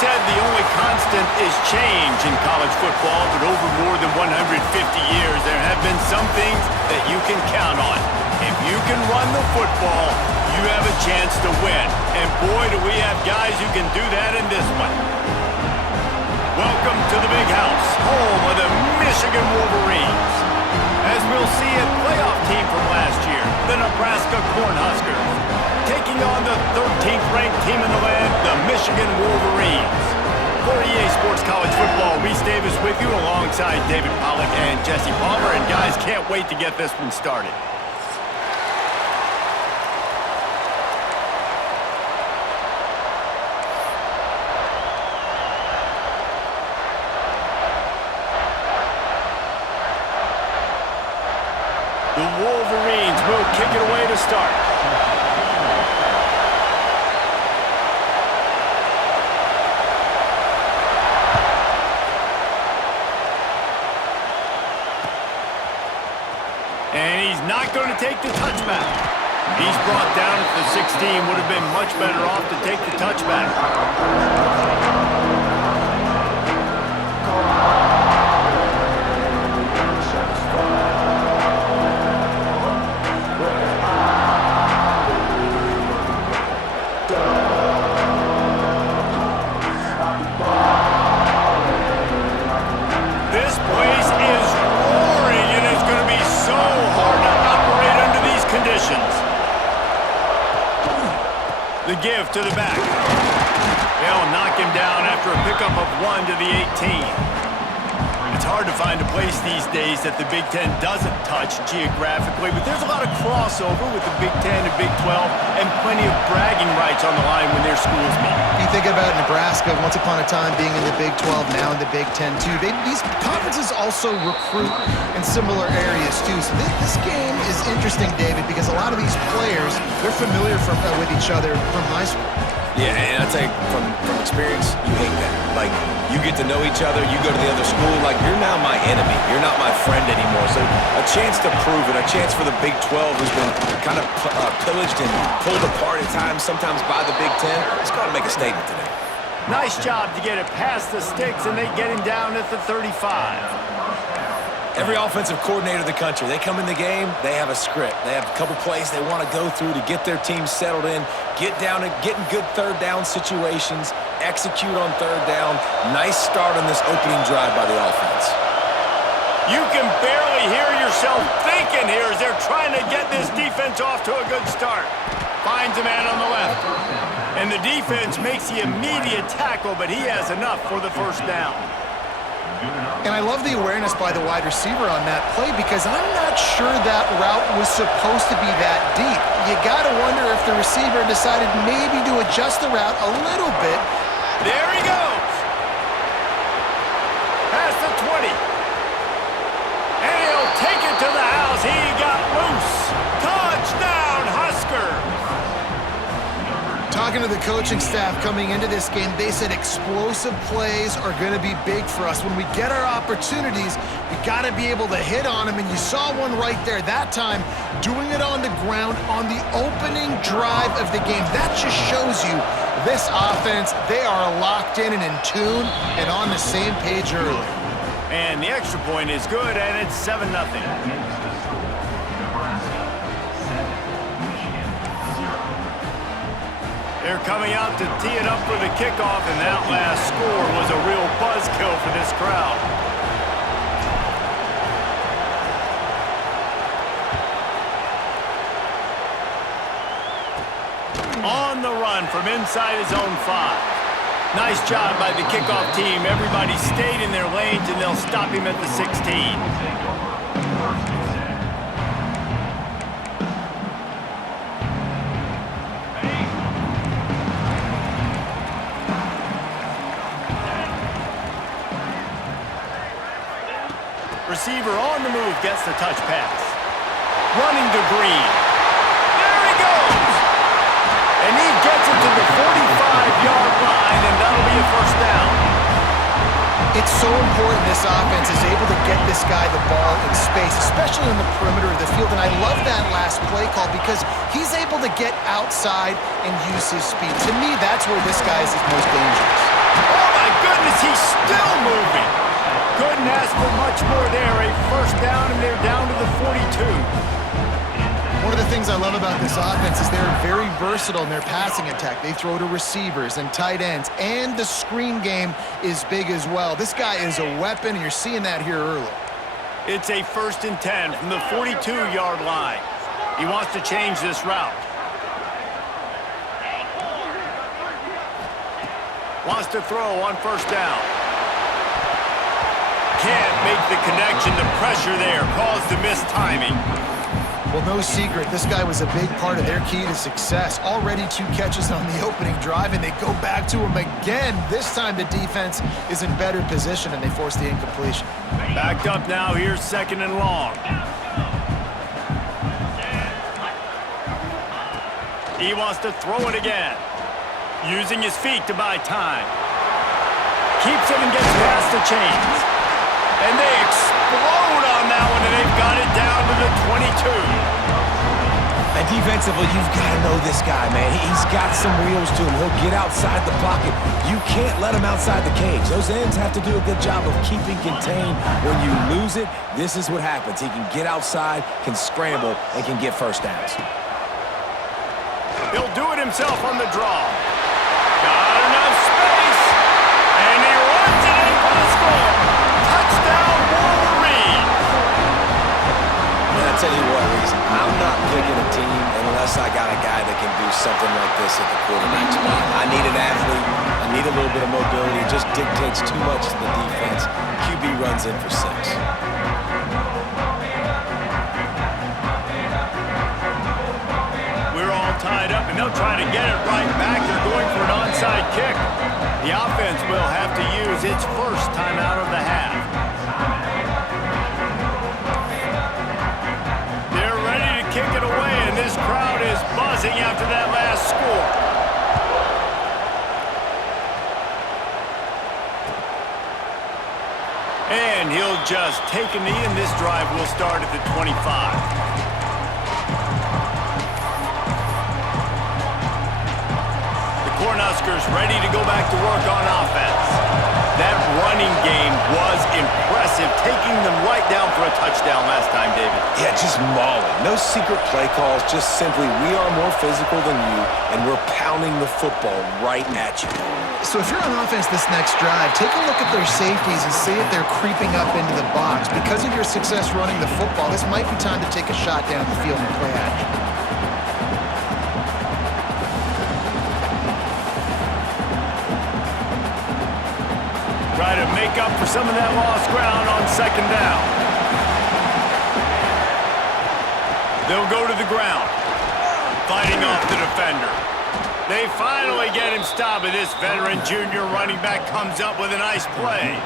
said the only constant is change in college football, but over more than 150 years, there have been some things that you can count on. If you can run the football, you have a chance to win. And boy, do we have guys who can do that in this one. Welcome to the Big House, home of the Michigan Wolverines. As we'll see, a playoff team from last year, the Nebraska Cornhuskers, taking on the 13th ranked team in the land, the Michigan Wolverines. For EA Sports College Football, Reese Davis with you alongside David Pollack and Jesse Palmer. And guys, can't wait to get this one started. The Wolverines will kick it away to start. And he's not going to take the touchback. He's brought down at the 16. Would have been much better off to take the touchback. This place is roaring, and it's going to be so hard to operate under these conditions. The give to the back. They'll knock him down after a pickup of 1 to the 18. It's hard to find a place these days that the Big Ten doesn't touch geographically, but there's a lot of crossover with the Big Ten and Big 12 and plenty of bragging rights on the line when their schools meet. You think about Nebraska, once upon a time being in the Big 12, now in the Big 10 too. These conferences also recruit in similar areas too. So this game is interesting, David, because a lot of these players, they're familiar with each other from high school. Yeah, and I tell you, from experience, you hate that. Like, you get to know each other, you go to the other school, like, you're now my enemy. You're not my friend anymore. So a chance to prove it, a chance for the Big 12, who's been kind of pillaged and pulled apart at times, sometimes by the Big 10. It's got to make a statement today. Nice job to get it past the sticks, and they get him down at the 35. Every offensive coordinator in the country, they come in the game, they have a script. They have a couple plays they want to go through to get their team settled in, get down and get in good third down situations, execute on third down. Nice start on this opening drive by the offense. You can barely hear yourself thinking here as they're trying to get this defense off to a good start. Finds a man on the left. And the defense makes the immediate tackle, but he has enough for the first down. And I love the awareness by the wide receiver on that play because I'm not sure that route was supposed to be that deep. You got to wonder if the receiver decided maybe to adjust the route a little bit. There he goes. Past the 20. And he'll take it to the house. He got loose. Touchdown, Huskers. Talking to the coaching staff coming into this game, they said explosive plays are going to be big for us. When we get our opportunities, we got to be able to hit on them, and you saw one right there that time, doing it on the ground on the opening drive of the game. That just shows you this offense, they are locked in and in tune and on the same page early. And the extra point is good, and it's 7-0. They're coming out to tee it up for the kickoff, and that last score was a real buzzkill for this crowd. On the run from inside his own 5. Nice job by the kickoff team. Everybody stayed in their lanes, and they'll stop him at the 16. Receiver on the move gets the touch pass. Running to Green. There he goes! And he gets it to the 45-yard line, and that'll be a first down. It's so important this offense is able to get this guy the ball in space, especially in the perimeter of the field. And I love that last play call because he's able to get outside and use his speed. To me, that's where this guy is his most dangerous. Oh, my goodness, he's still moving. Couldn't ask for much more there. A first down, and they're down to the 42. One of the things I love about this offense is they're very versatile in their passing attack. They throw to receivers and tight ends, and the screen game is big as well. This guy is a weapon, and you're seeing that here early. It's a 1st and 10 from the 42-yard line. He wants to change this route. Wants to throw on 1st down. Can't make the connection. The pressure there caused the missed timing. Well, no secret, this guy was a big part of their key to success. Already 2 catches on the opening drive, and they go back to him again. This time the defense is in better position, and they force the incompletion. Backed up now. Here's 2nd and long. He wants to throw it again. Using his feet to buy time. Keeps it and gets past the chains. And they explode on that one, and they've got it down to the 22. And defensively, you've got to know this guy, man. He's got some wheels to him. He'll get outside the pocket. You can't let him outside the cage. Those ends have to do a good job of keeping contained. When you lose it, this is what happens. He can get outside, can scramble, and can get first downs. He'll do it himself on the draw. Got enough space, and he runs it in for the score. Touchdown, Wolverines! And I tell you what, Reese, I'm not picking a team unless I got a guy that can do something like this at the quarterback spot. I need an athlete. I need a little bit of mobility. It just dictates too much to the defense. QB runs in for 6. Tied up, and they'll try to get it right back. They're going for an onside kick. The offense will have to use its first timeout of the half. They're ready to kick it away, and this crowd is buzzing after that last score. And he'll just take a knee, and this drive will start at the 25. Cornhuskers ready to go back to work on offense. That running game was impressive, taking them right down for a touchdown last time, David. Yeah, just mauling. No secret play calls, just simply we are more physical than you, and we're pounding the football right at you. So if you're on offense this next drive, take a look at their safeties and see if they're creeping up into the box. Because of your success running the football, this might be time to take a shot down the field and play action. Try to make up for some of that lost ground on 2nd down. They'll go to the ground, fighting off the defender. They finally get him stopped, and this veteran junior running back comes up with a nice play.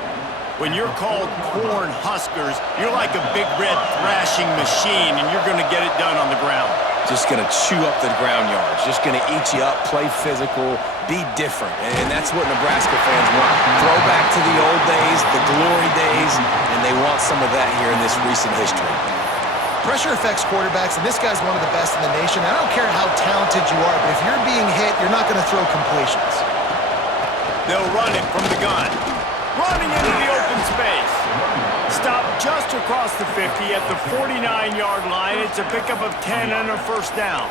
When you're called Cornhuskers, you're like a big red thrashing machine, and you're going to get it done on the ground. Just going to chew up the ground yards. Just going to eat you up, play physical, be different. And that's what Nebraska fans want. Throw back to the old days, the glory days, and they want some of that here in this recent history. Pressure affects quarterbacks, and this guy's one of the best in the nation. I don't care how talented you are, but if you're being hit, you're not going to throw completions. They'll run it from the gun. Running into the open space. Stopped just across the 50 at the 49-yard line. It's a pickup of 10 and a first down.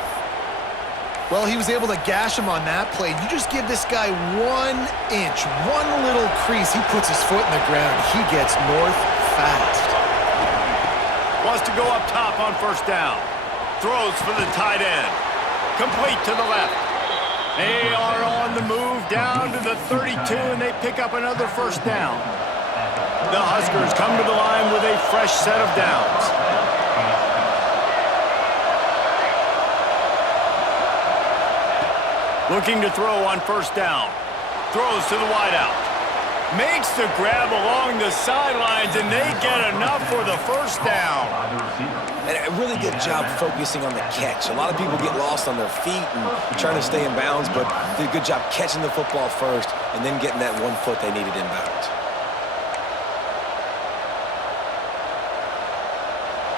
Well, he was able to gash him on that play. You just give this guy 1 inch, one little crease. He puts his foot in the ground. He gets north fast. Wants to go up top on 1st down. Throws for the tight end. Complete to the left. They are on the move down to the 32, and they pick up another 1st down. The Huskers come to the line with a fresh set of downs. Looking to throw on 1st down. Throws to the wideout. Makes the grab along the sidelines, and they get enough for the 1st down. And a really good job focusing on the catch. A lot of people get lost on their feet and trying to stay in bounds, but did a good job catching the football first and then getting that 1 foot they needed in bounds.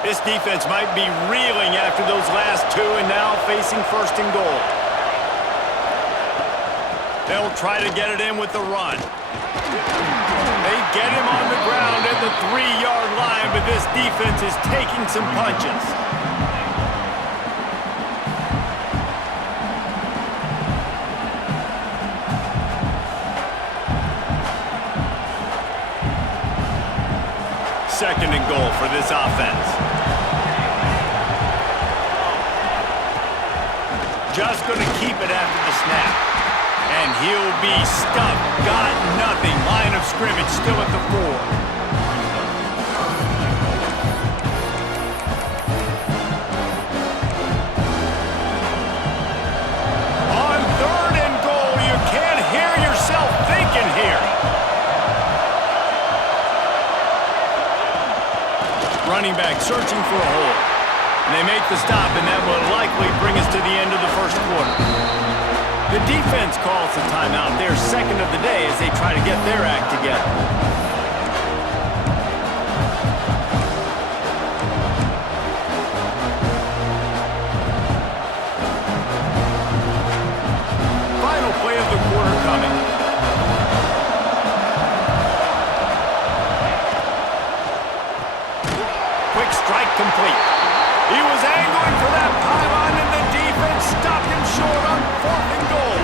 This defense might be reeling after those last two and now facing first and goal. They'll try to get it in with the run. They get him on the ground at the 3-yard line, but this defense is taking some punches. Second and goal for this offense. Just going to keep it after the snap. And he'll be stuck. Got nothing. Line of scrimmage still at the 4. On third and goal, you can't hear yourself thinking here. Running back searching for a hole. And they make the stop, and that will likely bring us to the end of the first quarter. The defense calls the timeout, their second of the day, as they try to get their act together. Final play of the quarter coming. Quick strike complete. He was angling for that pylon, and the defense stopped him short on 4th and goal.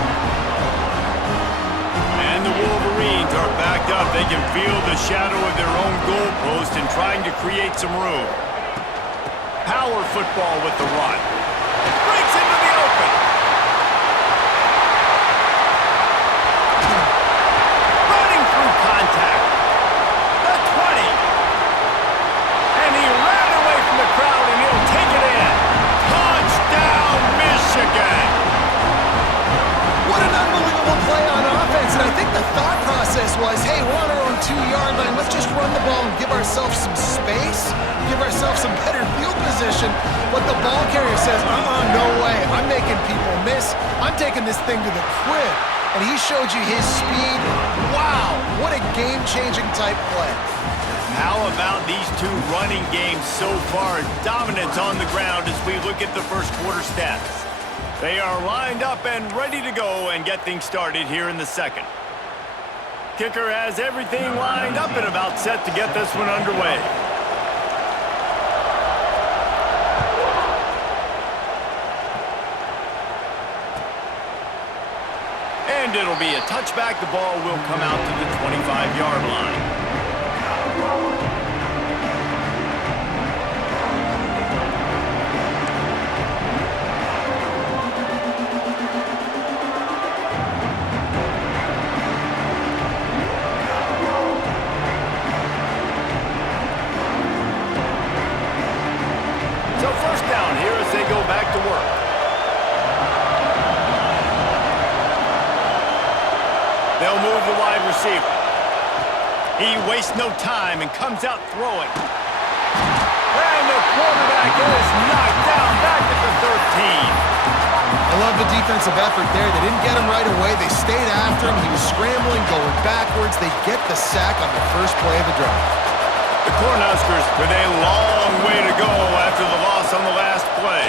And the Wolverines are backed up. They can feel the shadow of their own goalpost and trying to create some room. Power football with the run. Breaks into the open. Running through contact. The 20. And he ran away from the crowd, and he'll take it in. Touchdown, Michigan! What an unbelievable play on offense, and I think the thought process was, hey, we're on our own 2-yard line. Let's just run the ball and give ourselves some space, give ourselves some better field position. But the ball carrier says, no way. I'm making people miss. I'm taking this thing to the crib. And he showed you his speed. Wow, what a game-changing type play. How about these two running games so far? Dominance on the ground as we look at the first quarter stats. They are lined up and ready to go and get things started here in the second. Kicker has everything lined up and about set to get this one underway. And it'll be a touchback. The ball will come out to the 25-yard line. So first down here as they go back to work. They'll move the wide receiver. He wastes no time and comes out throwing. And the quarterback is knocked down back at the 13. I love the defensive effort there. They didn't get him right away. They stayed after him. He was scrambling, going backwards. They get the sack on the first play of the drive. The Cornhuskers with a long way to go after the loss on the last play.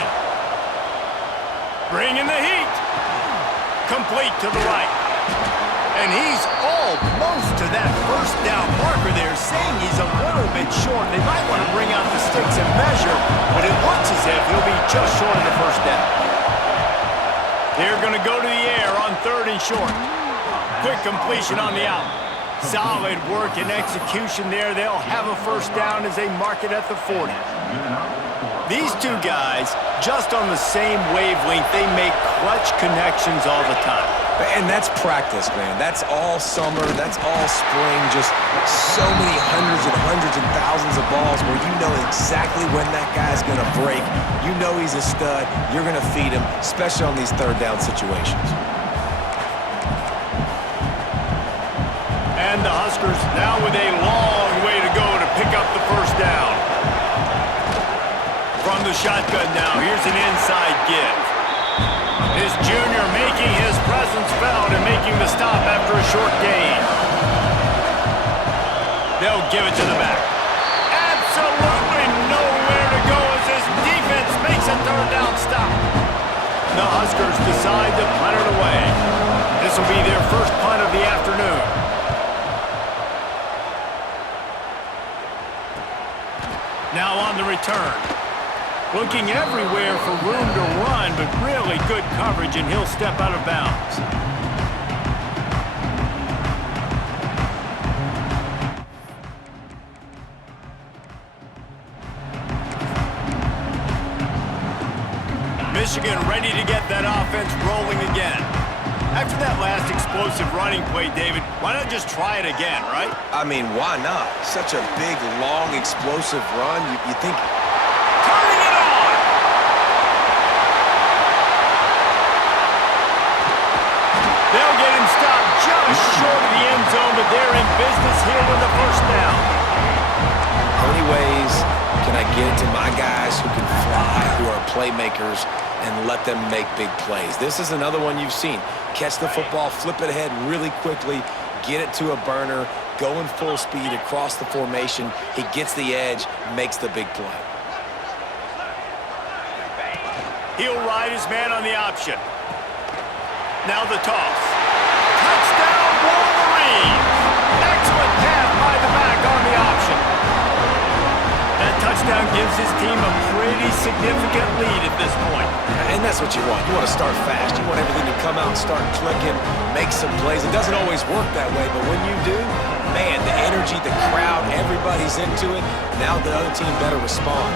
Bringing the heat. Complete to the right. And he's almost to that first down marker there, saying he's a little bit short. They might want to bring out the sticks and measure, but it looks as if he'll be just short of the first down. They're going to go to the air on 3rd and short. Quick completion on the out. Solid work and execution there. They'll have a first down as they mark it at the 40. These two guys, just on the same wavelength, they make clutch connections all the time. And that's practice, man. That's all summer. That's all spring. Just so many hundreds and thousands of balls where you know exactly when that guy's going to break. You know he's a stud. You're going to feed him, especially on these 3rd down situations. And the Huskers now with a long way to go to pick up the first down. From the shotgun now, here's an inside give. His junior making his presence felt and making the stop after a short gain. They'll give it to the back. Absolutely nowhere to Now on the return. Looking everywhere for room to run, but really good coverage, and he'll step out of bounds. Michigan ready to get that offense rolling again. After that last explosive running play, David, why not just try it again, right? I mean, why not? Such a big, long, explosive run. You think... Turning it on! They'll get him stopped just short of the end zone, but they're in business here with the first down. How many ways can I get to my guys who can fly, who are playmakers, and let them make big plays? This is another one you've seen. Catch the football, flip it ahead really quickly, get it to a burner, go in full speed across the formation. He gets the edge, makes the big play. He'll ride his man on the option. Now the toss. Touchdown, Wolverines! Excellent pass by the back on the option. That touchdown gives his team a pretty significant lead at this point. And that's what you want. You want to start fast. You want everything to come out and start clicking, make some plays. It doesn't always work that way, but when you do, man, the energy, the crowd, everybody's into it. Now the other team better respond.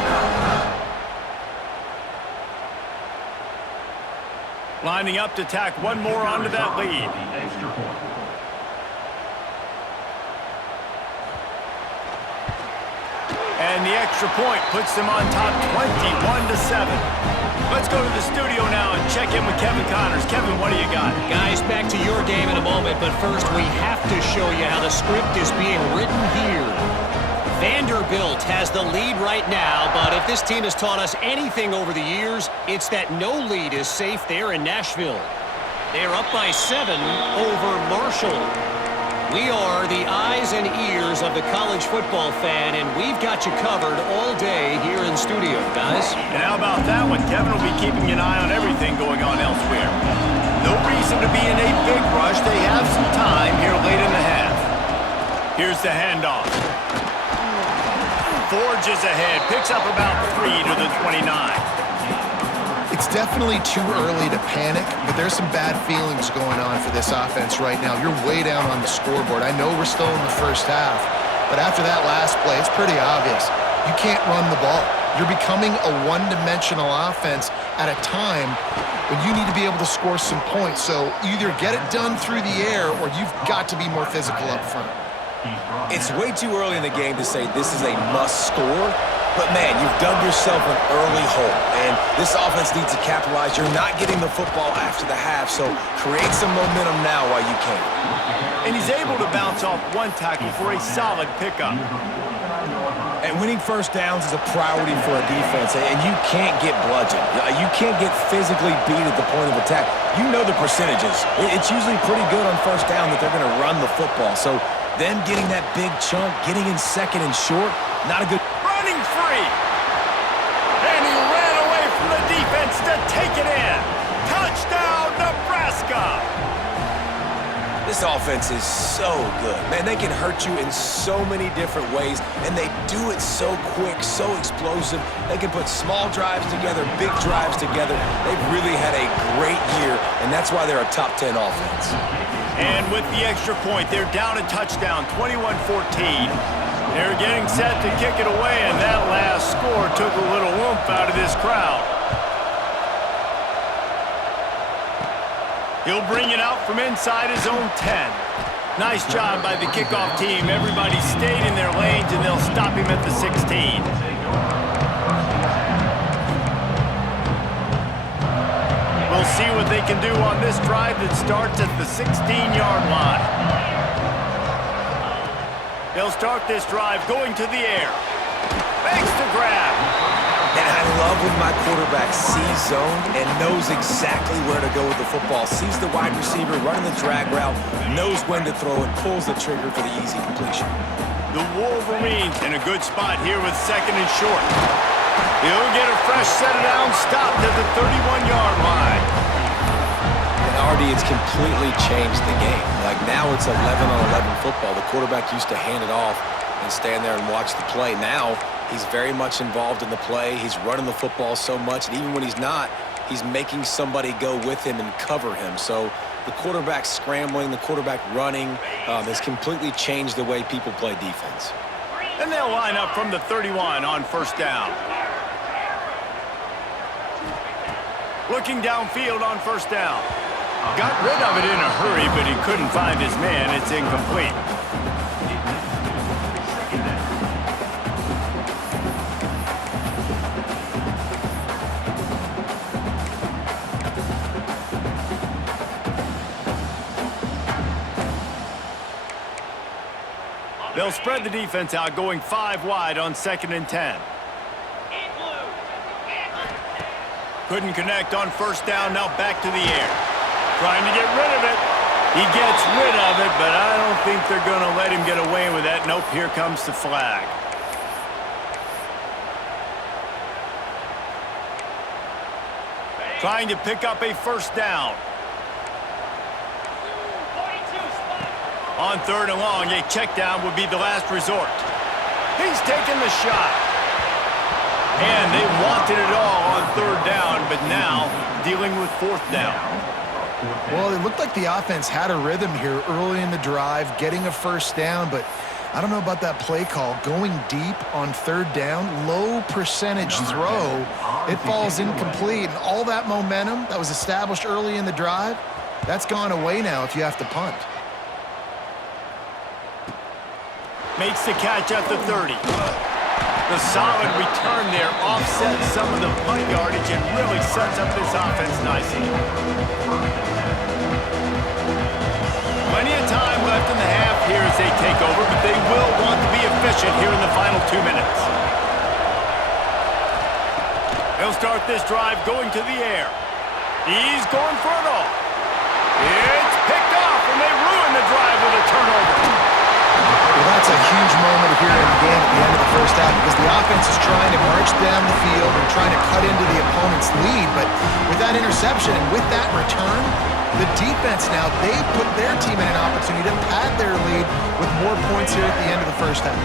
Lining up to tack one more onto that lead. And the extra point puts them on top 21-7. Let's go to the studio now and check in with Kevin Connors. Kevin, what do you got? Guys, back to your game in a moment, but first we have to show you how the script is being written here. Vanderbilt has the lead right now, but if this team has taught us anything over the years, it's that no lead is safe there in Nashville. They're up by 7 over Marshall. We are the eyes and ears of the college football fan, and we've got you covered all day here in studio, guys. And how about that one? Kevin will be keeping an eye on everything going on elsewhere. No reason to be in a big rush. They have some time here late in the half. Here's the handoff. Forges ahead, picks up about 3 to the 29. It's definitely too early to panic, but there's some bad feelings going on for this offense right now. You're way down on the scoreboard. I know we're still in the first half, but after that last play, it's pretty obvious. You can't run the ball. You're becoming a one-dimensional offense at a time when you need to be able to score some points. So either get it done through the air or you've got to be more physical up front. It's way too early in the game to say this is a must score, but man, you've dug yourself an early hole, and this offense needs to capitalize. You're not getting the football after the half, so create some momentum now while you can. And he's able to bounce off one tackle for a solid pickup. And winning first downs is a priority for a defense, and you can't get bludgeoned. You can't get physically beat at the point of attack. You know the percentages. It's usually pretty good on first down that they're going to run the football, so then getting that big chunk, getting in second and short, not a good... Running free! And he ran away from the defense to take it in! Touchdown, Nebraska! This offense is so good. Man, they can hurt you in so many different ways, and they do it so quick, so explosive. They can put small drives together, big drives together. They've really had a great year, and that's why they're a top 10 offense. And with the extra point, they're down a touchdown, 21-14. They're getting set to kick it away, and that last score took a little oomph out of this crowd. He'll bring it out from inside his own 10. Nice job by the kickoff team. Everybody stayed in their lanes, and they'll stop him at the 16. We'll see what they can do on this drive that starts at the 16-yard line. They'll start this drive going to the air. Makes the grab. And I love when my quarterback sees zone and knows exactly where to go with the football. Sees the wide receiver running the drag route, knows when to throw it, pulls the trigger for the easy completion. The Wolverines in a good spot here with second and short. He'll get a fresh set of downs, stopped at the 31-yard line. And Artie, it's completely changed the game. Like now it's 11-on-11 football. The quarterback used to hand it off and stand there and watch the play. Now He's very much involved in the play. He's running the football so much, and even when he's not, he's making somebody go with him and cover him. So the quarterback scrambling, the quarterback running has completely changed the way people play defense. And they'll line up from the 31 on first down. Looking downfield on first down. Got rid of it in a hurry, but he couldn't find his man. It's incomplete. They'll spread the defense out, going 5 wide on 2nd and 10. Couldn't connect on first down, now back to the air. Trying to get rid of it. He gets rid of it, but I don't think they're going to let him get away with that. Nope, here comes the flag. Trying to pick up a first down. On 3rd and long, a check down would be the last resort. He's taking the shot. And they wanted it all on 3rd down, but now dealing with 4th down. Well, it looked like the offense had a rhythm here early in the drive, getting a first down, but I don't know about that play call. Going deep on 3rd down, low percentage throw, it falls incomplete, and all that momentum that was established early in the drive, that's gone away now if you have to punt. Makes the catch at the 30. The solid return there offsets some of the punt yardage and really sets up this offense nicely. Plenty of time left in the half here as they take over, but they will want to be efficient here in the final 2 minutes. They'll start this drive going to the air. He's going for it all. It's picked off, and they ruin the drive with a turnover. Well, that's a huge moment here in the game at the end of the first half because the offense is trying to march down the field and trying to cut into the opponent's lead. But with that interception and with that return, the defense now, they put their team in an opportunity to pad their lead with more points here at the end of the first half.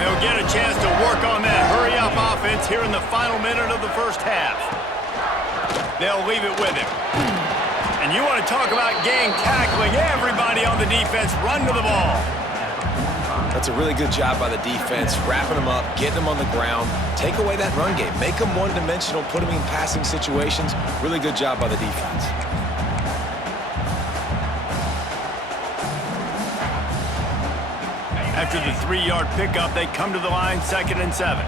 They'll get a chance to work on that hurry-up offense here in the final minute of the first half. They'll leave it with him. And you want to talk about gang tackling. Everybody on the defense run to the ball. That's a really good job by the defense, wrapping them up, getting them on the ground, take away that run game, make them one-dimensional, put them in passing situations. Really good job by the defense. After the 3-yard pickup, they come to the line, 2nd and 7.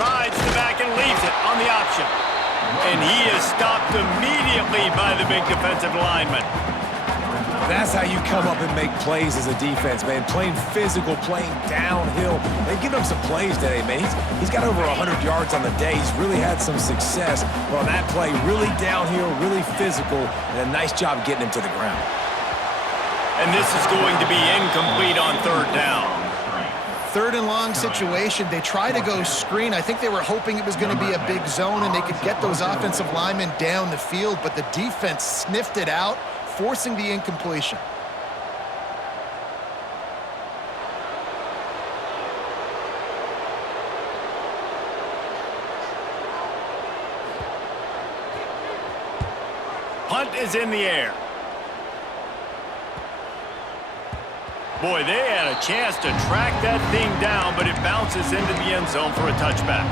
Rides the back and leaves it on the option. And he is stopped immediately by the big defensive lineman. That's how you come up and make plays as a defense, man. Playing physical, playing downhill. They've given him some plays today, man. He's got over 100 yards on the day. He's really had some success. But on that play, really downhill, really physical, and a nice job getting him to the ground. And this is going to be incomplete on 3rd down. 3rd and long situation. They try to go screen. I think they were hoping it was going to be a big zone and they could get those offensive linemen down the field, but the defense sniffed it out, forcing the incompletion. Punt is in the air. Boy, they had a chance to track that thing down, but it bounces into the end zone for a touchback.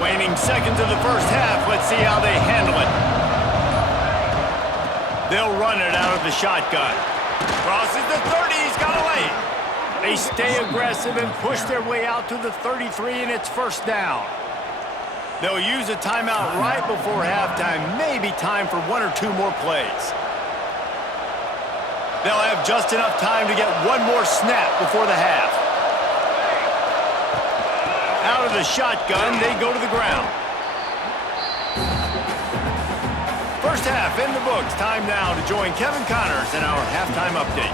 Waning seconds of the first half. Let's see how they handle it. They'll run it out of the shotgun. Crosses the 30, he's got a lane. They stay aggressive and push their way out to the 33, and it's first down. They'll use a timeout right before halftime, maybe time for 1 or 2 more plays. They'll have just enough time to get 1 more snap before the half. Out of the shotgun, they go to the ground. First half in the books. Time now to join Kevin Connors in our halftime update.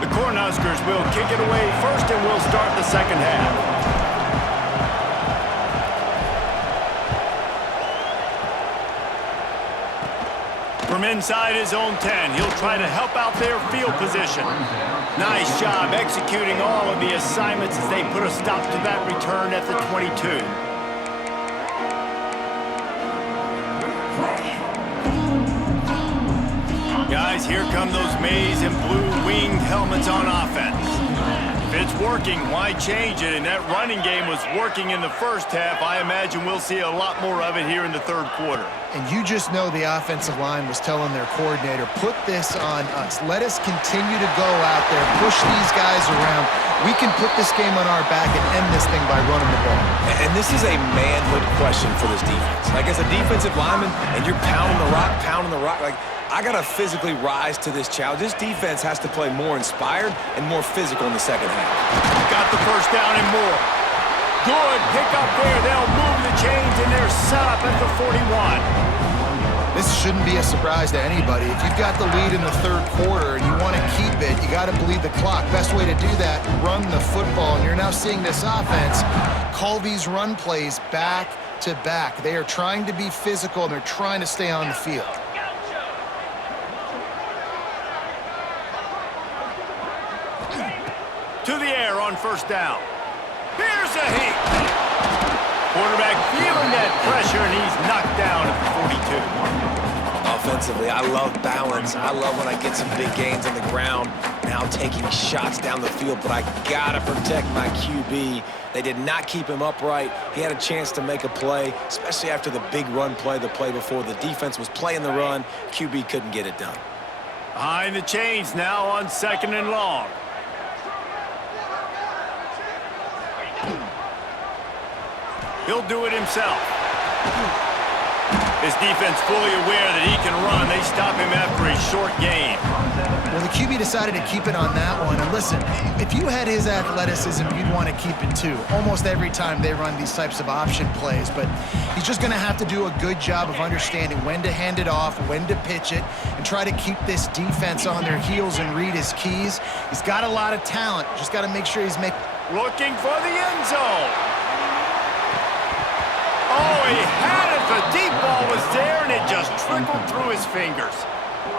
The Cornhuskers will kick it away first, and we'll start the second half. From inside his own 10, he'll try to help out their field position. Nice job executing all of the assignments as they put a stop to that return at the 22. Guys, here come those maize and blue winged helmets on offense. If it's working, why change it? And that running game was working in the first half. I imagine we'll see a lot more of it here in the third quarter. And you just know the offensive line was telling their coordinator, put this on us. Let us continue to go out there, push these guys around. We can put this game on our back and end this thing by running the ball. And this is a manhood question for this defense. Like, as a defensive lineman, and you're pounding the rock, like, I got to physically rise to this challenge. This defense has to play more inspired and more physical in the second half. Got the first down and more. Good pick up there. They'll move the chains, and they're set up at the 41. This shouldn't be a surprise to anybody. If you've got the lead in the third quarter and you want to keep it, you got to bleed the clock. Best way to do that, run the football. And you're now seeing this offense call these run plays back to back. They are trying to be physical, and they're trying to stay on the field. To the air on first down. Here's a hit. Quarterback feeling that pressure, and he's knocked down at the 42. Offensively, I love balance. I love when I get some big gains on the ground. Now taking shots down the field, but I got to protect my QB. They did not keep him upright. He had a chance to make a play, especially after the big run play, the play before. The defense was playing the run. QB couldn't get it done. Behind the chains now on second and long. He'll do it himself. His defense fully aware that he can run. They stop him after a short gain. Well, the QB decided to keep it on that one. And listen, if you had his athleticism, you'd want to keep it too. Almost every time they run these types of option plays. But he's just going to have to do a good job of understanding when to hand it off, when to pitch it, and try to keep this defense on their heels and read his keys. He's got a lot of talent. Just got to make sure he's making... Looking for the end zone. Oh, he had it. The deep ball was there, and it just trickled through his fingers.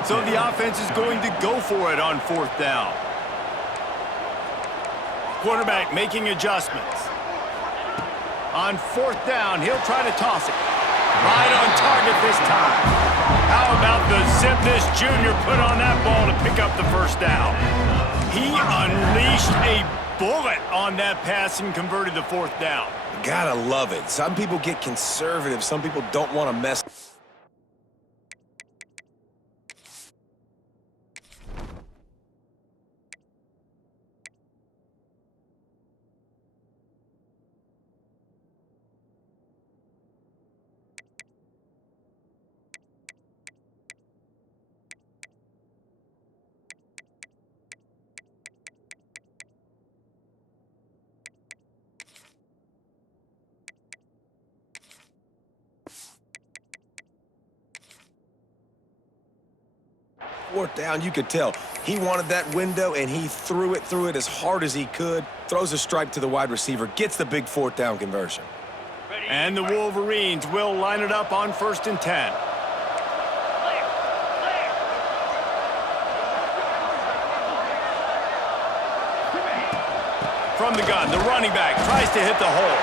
So the offense is going to go for it on fourth down. Quarterback making adjustments. On fourth down, he'll try to toss it. Right on target this time. How about the zip this junior put on that ball to pick up the first down? He unleashed a bullet on that pass and converted the fourth down. Gotta love it. Some people get conservative. Some people don't want to mess. Fourth down, you could tell. He wanted that window, and he threw it as hard as he could. Throws a stripe to the wide receiver, gets the big fourth down conversion. And the Wolverines will line it up on 1st and 10. From the gun, the running back tries to hit the hole.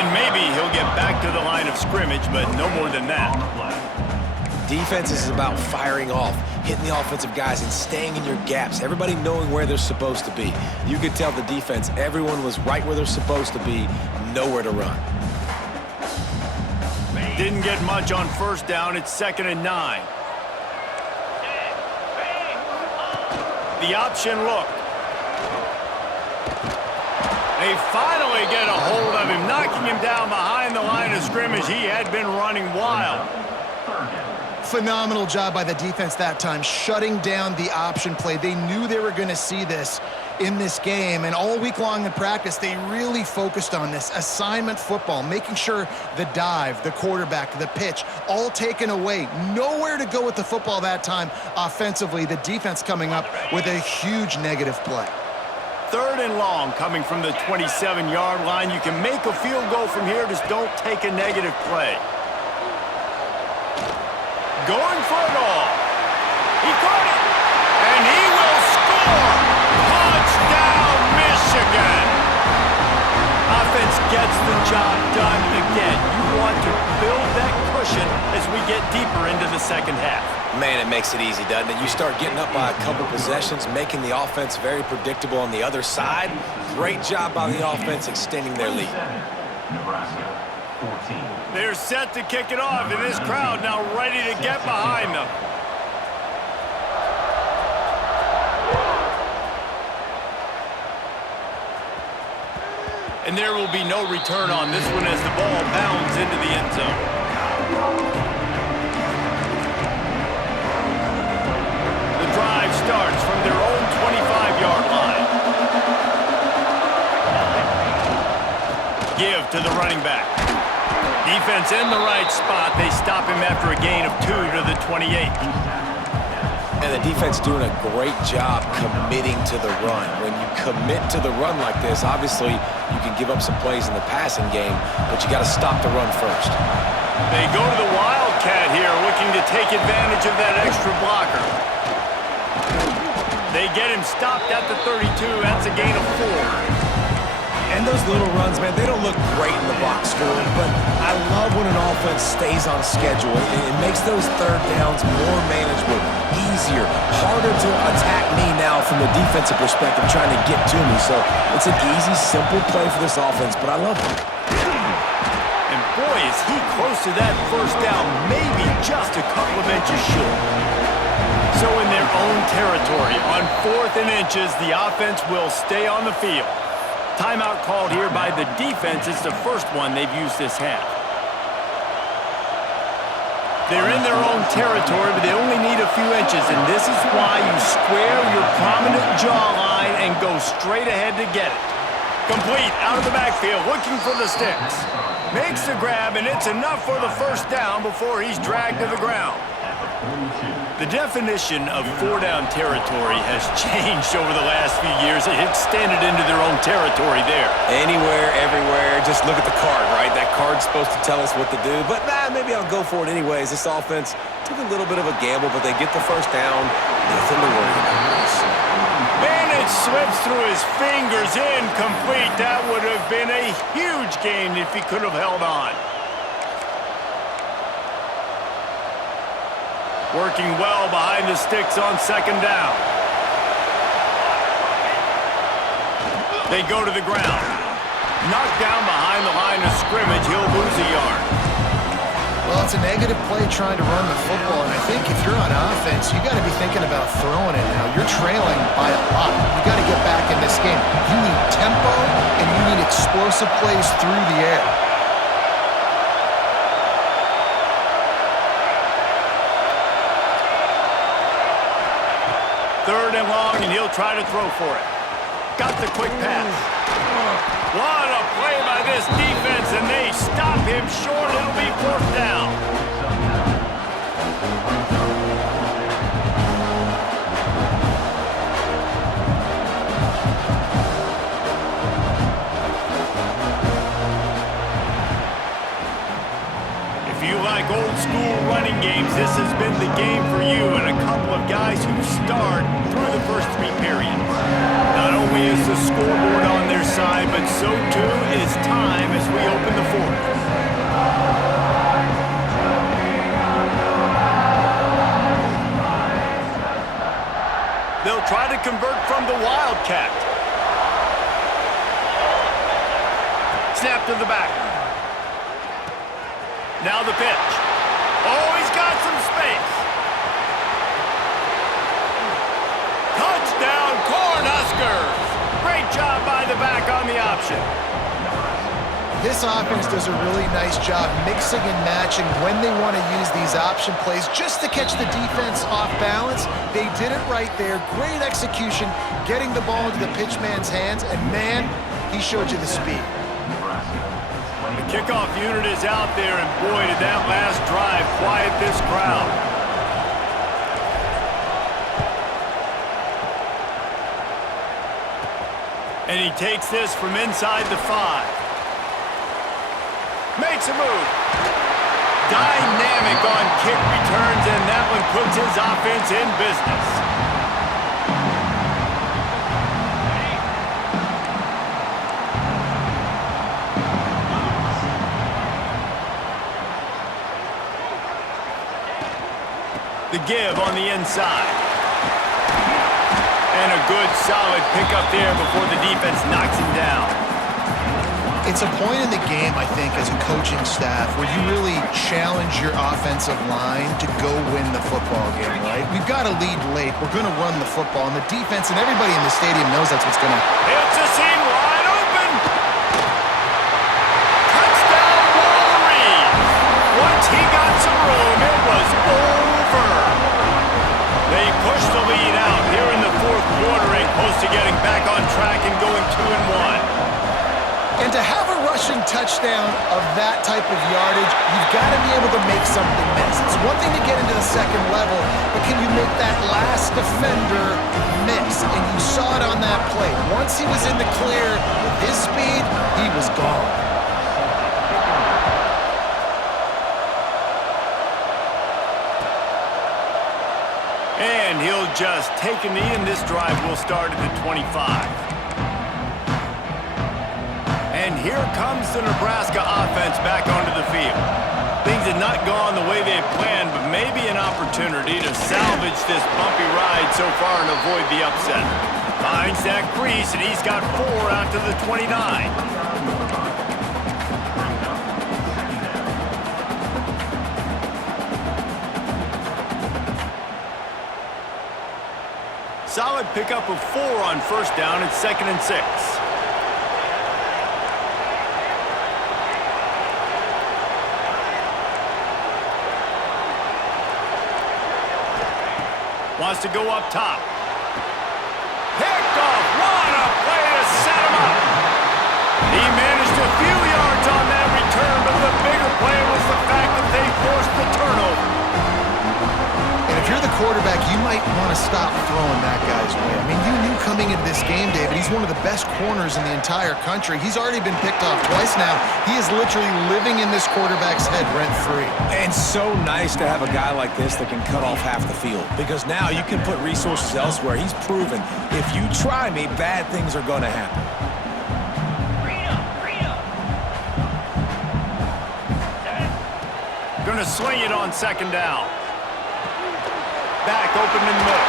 And maybe he'll get back to the line of scrimmage, but no more than that. Defense is about firing off, hitting the offensive guys, and staying in your gaps. Everybody knowing where they're supposed to be. You could tell the defense, everyone was right where they're supposed to be, nowhere to run. Didn't get much on first down. It's 2nd and 9. The option look. They finally get a hold of him, knocking him down behind the line of scrimmage. He had been running wild. Phenomenal job by the defense that time, shutting down the option play. They knew they were going to see this in this game, and all week long in practice, they really focused on this assignment football, making sure the dive, the quarterback, the pitch, all taken away. Nowhere to go with the football that time offensively. The defense coming up with a huge negative play. 3rd and long coming from the 27-yard line. You can make a field goal from here, just don't take a negative play. Going for it all. He caught it, and he will score. Touchdown, Michigan. Offense gets the job done again. You want to build that cushion as we get deeper into the second half. Man, it makes it easy, doesn't it? You start getting up by a couple possessions, making the offense very predictable on the other side. Great job by the offense extending their lead. Nebraska 14. They're set to kick it off, and this crowd now ready to get behind them. And there will be no return on this one as the ball bounds into the end zone. The drive starts from their own 25-yard line. Give to the running back. Defense in the right spot. They stop him after a gain of 2 to the 28. And the defense doing a great job committing to the run. When you commit to the run like this, obviously you can give up some plays in the passing game, but you got to stop the run first. They go to the Wildcat here, looking to take advantage of that extra blocker. They get him stopped at the 32. That's a gain of 4. And those little runs, man, they don't look great in the box score, but I love when an offense stays on schedule. It makes those third downs more manageable, easier, harder to attack me now from the defensive perspective trying to get to me. So it's an easy, simple play for this offense, but I love it. And boy, is he close to that first down, maybe just a couple of inches short. So in their own territory, on 4th and inches, the offense will stay on the field. Timeout called here by the defense. It's the first one they've used this half. They're in their own territory, but they only need a few inches, and this is why you square your prominent jawline and go straight ahead to get it. Complete out of the backfield, looking for the sticks. Makes the grab, and it's enough for the first down before he's dragged to the ground. The definition of 4-down territory has changed over the last few years. It extended into their own territory there. Anywhere, everywhere, just look at the card, right? That card's supposed to tell us what to do, but maybe I'll go for it anyways. This offense took a little bit of a gamble, but they get the first down. Nothing to worry about. And it slips through his fingers, incomplete. That would have been a huge gain if he could have held on. Working well behind the sticks on 2nd down. They go to the ground. Knocked down behind the line of scrimmage. He'll lose a yard. Well, it's a negative play trying to run the football, and I think if you're on offense, you got to be thinking about throwing it now. You're trailing by a lot. You got to get back in this game. You need tempo, and you need explosive plays through the air. Third and long, and he'll try to throw for it. Got the quick pass. What a play by this defense, and they stop him short. It'll be 4th down. If you like old school running games, this has been the game for you, and a couple of guys who starred through the first 3 periods. Not only is the scoreboard on their side, but so too is time as we open the 4th. They'll try to convert from the Wildcat. Snap to the back. Now the pitch. Oh, he's got some space. Touchdown, Cornhuskers. Great job by the back on the option. This offense does a really nice job mixing and matching when they want to use these option plays just to catch the defense off balance. They did it right there. Great execution, getting the ball into the pitchman's hands, and man, he showed you the speed. The kickoff unit is out there, and boy, did that last drive quiet this crowd. And he takes this from inside the 5. Makes a move. Dynamic on kick returns, and that one puts his offense in business. The give on the inside. And a good solid pickup there before the defense knocks him down. It's a point in the game, I think, as a coaching staff where you really challenge your offensive line to go win the football game, right? We've got to lead late. We're going to run the football, and the defense and everybody in the stadium knows that's what's going to happen. It's a seam wide open. Touchdown, Wolverines. Once he got some room, it was over. They pushed the lead out here in the 4th quarter and close to getting back on track and going 2-1. And to have a rushing touchdown of that type of yardage, you've got to be able to make something miss. It's one thing to get into the second level, but can you make that last defender miss? And you saw it on that play. Once he was in the clear with his speed, he was gone. And he'll just take a knee, and this drive will start at the 25. And here comes the Nebraska offense back onto the field. Things had not gone the way they had planned, but maybe an opportunity to salvage this bumpy ride so far and avoid the upset. Finds that crease, and he's got 4 out to the 29. Solid pickup of 4 on first down. It's 2nd and 6. Wants to go up top. Picked off. What a play to set him up. He managed a few yards on that return, but the bigger play was the fact that they forced the turnover. And if you're the quarterback, you might want to stop throwing that guy's way. I mean, you knew coming into this game, David, he's one of the best corners in the entire country. He's already been picked off twice now. He is literally living in this quarterback's head rent-free. And so nice to have a guy like this that can cut off half the field, because now you can put resources elsewhere. He's proven if you try me, bad things are going to happen. Going to swing it on 2nd down. Back open in the middle.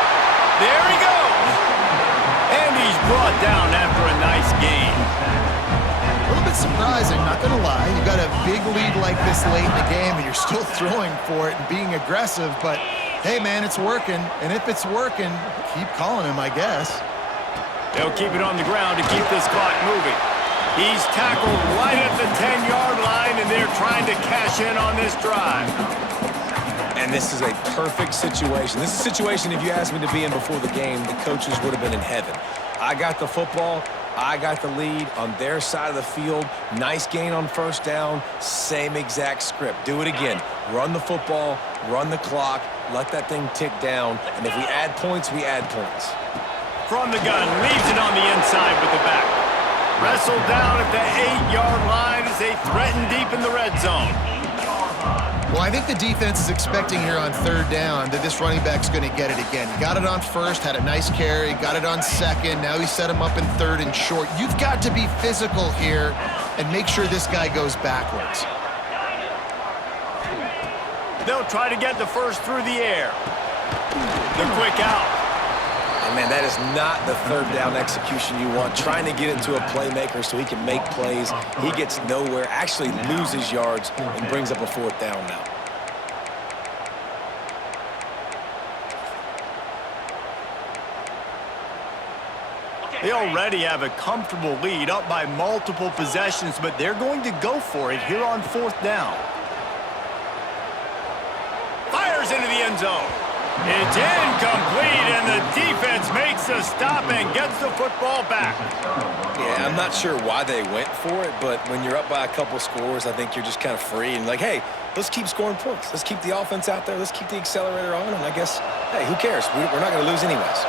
There he goes. And he's brought down after a nice gain. A little bit surprising, not going to lie. You got a big lead like this late in the game, and you're still throwing for it and being aggressive. But, hey, man, it's working. And if it's working, keep calling him, I guess. They'll keep it on the ground to keep this clock moving. He's tackled right at the 10-yard line, and they're trying to cash in on this drive. And this is a perfect situation. This is a situation, if you asked me to be in before the game, the coaches would have been in heaven. I got the football. I got the lead on their side of the field. Nice gain on first down. Same exact script. Do it again. Run the football, run the clock, let that thing tick down. And if we add points, we add points. From the gun, leaves it on the inside with the back. Wrestled down at the 8-yard line as they threaten deep in the red zone. Well, I think the defense is expecting here on 3rd down that this running back's going to get it again. He got it on 1st, had a nice carry, got it on 2nd. Now he set him up in 3rd and short. You've got to be physical here and make sure this guy goes backwards. They'll try to get the first through the air. The quick out. And man, that is not the 3rd down execution you want. Trying to get it to a playmaker so he can make plays. He gets nowhere, actually loses yards, and brings up a 4th down now. They already have a comfortable lead, up by multiple possessions, but they're going to go for it here on 4th down. Fires into the end zone. It's incomplete, and the defense makes a stop and gets the football back. Yeah, I'm not sure why they went for it, but when you're up by a couple scores, I think you're just kind of free and like, hey, let's keep scoring points. Let's keep the offense out there. Let's keep the accelerator on, and I guess, hey, who cares? We're not going to lose anyways.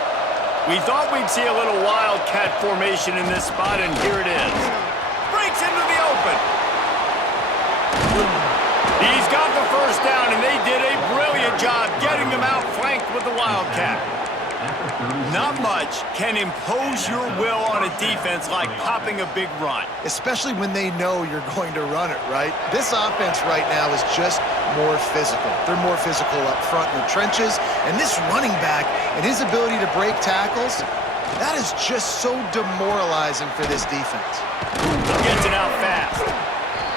We thought we'd see a little wildcat formation in this spot, and here it is. Breaks into the open. He's got the first down, and they did a brilliant job getting them outflanked with the wildcat. Not much can impose your will on a defense like popping a big run. Especially when they know you're going to run it, right? This offense right now is just more physical. They're more physical up front in the trenches, and this running back and his ability to break tackles, that is just so demoralizing for this defense. Gets it out fast.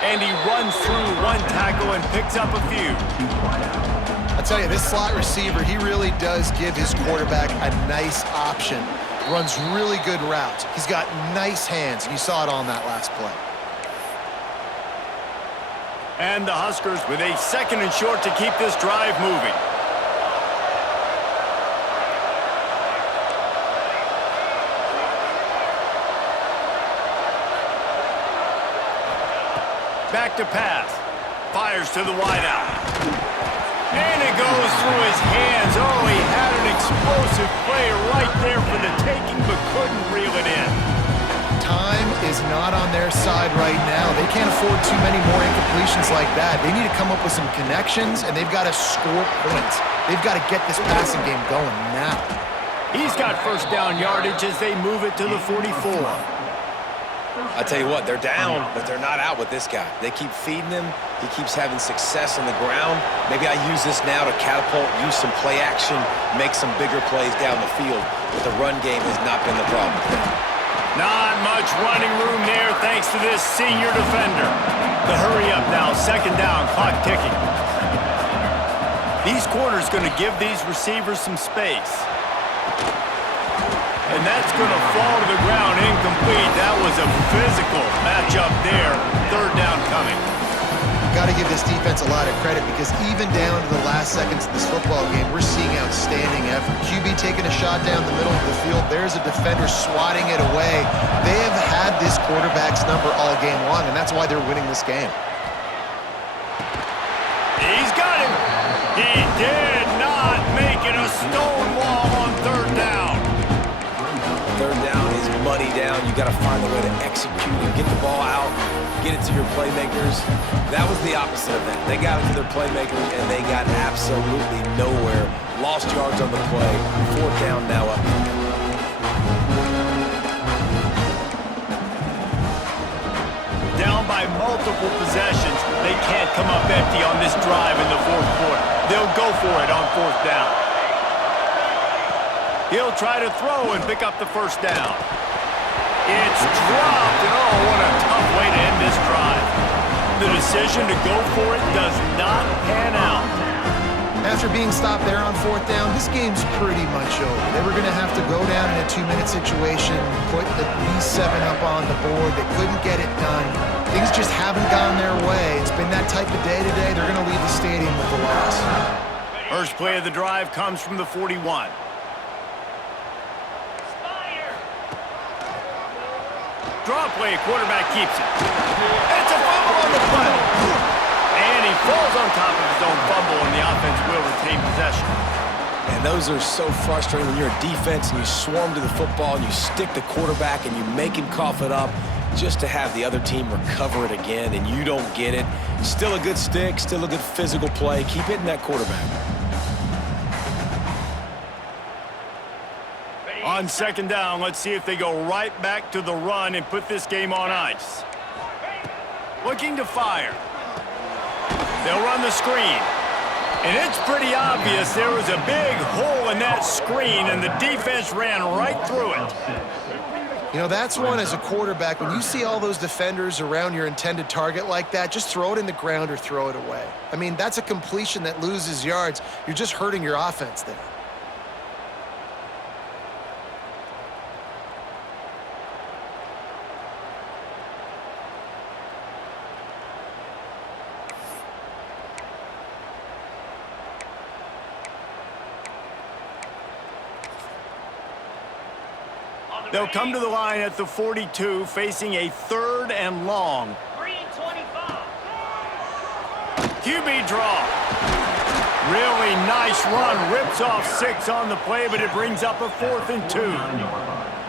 And he runs through one tackle and picks up a few. I tell you, this slot receiver, he really does give his quarterback a nice option. Runs really good routes. He's got nice hands, and you saw it on that last play. And the Huskers with a 2nd and short to keep this drive moving. Back to pass. Fires to the wideout. And it goes through his hands. Oh, he had an explosive play right there for the taking, but couldn't reel it in. Time is not on their side right now. They can't afford too many more incompletions like that. They need to come up with some connections, and they've got to score points. They've got to get this passing game going now. He's got first down yardage as they move it to the 44. I tell you what, they're down, but they're not out with this guy. They keep feeding him. He keeps having success on the ground. Maybe I use this now to catapult, use some play action, make some bigger plays down the field. But the run game has not been the problem today. Not much running room there thanks to this senior defender. The hurry up now, 2nd down, clock ticking. These corners going to give these receivers some space. And that's going to fall to the ground incomplete. That was a physical matchup there. 3rd down coming. Got to give this defense a lot of credit because even down to the last seconds of this football game, we're seeing outstanding effort. QB taking a shot down the middle of the field. There's a defender swatting it away. They have had this quarterback's number all game long, and that's why they're winning this game. He's got him. He did not make it a stone wall on 3rd down. 3rd down is money down. You got to find a way to execute and get the ball out, get it to your playmakers. That was the opposite of that. They got it to their playmakers, and they got absolutely nowhere. Lost yards on the play. 4th down now up. Down by multiple possessions. They can't come up empty on this drive in the 4th quarter. They'll go for it on 4th down. He'll try to throw and pick up the first down. It's dropped, and oh, what a tough way to end this drive. The decision to go for it does not pan out. After being stopped there on 4th down, this game's pretty much over. They were going to have to go down in a 2-minute situation, put at least 7 up on the board. They couldn't get it done. Things just haven't gone their way. It's been that type of day today. They're going to leave the stadium with a loss. First play of the drive comes from the 41. Draw play, quarterback keeps it. It's a fumble on the play. And he falls on top of his own fumble, and the offense will retain possession. And those are so frustrating when you're a defense and you swarm to the football and you stick the quarterback and you make him cough it up just to have the other team recover it again, and you don't get it. Still a good stick, still a good physical play. Keep hitting that quarterback. On 2nd down, let's see if they go right back to the run and put this game on ice. Looking to fire. They'll run the screen. And it's pretty obvious there was a big hole in that screen, and the defense ran right through it. You know, that's one as a quarterback. When you see all those defenders around your intended target like that, just throw it in the ground or throw it away. I mean, that's a completion that loses yards. You're just hurting your offense there. They'll come to the line at the 42, facing a 3rd and long. 3:25. QB draw. Really nice run. Rips off 6 on the play, but it brings up a 4th and 2. 9-yard line.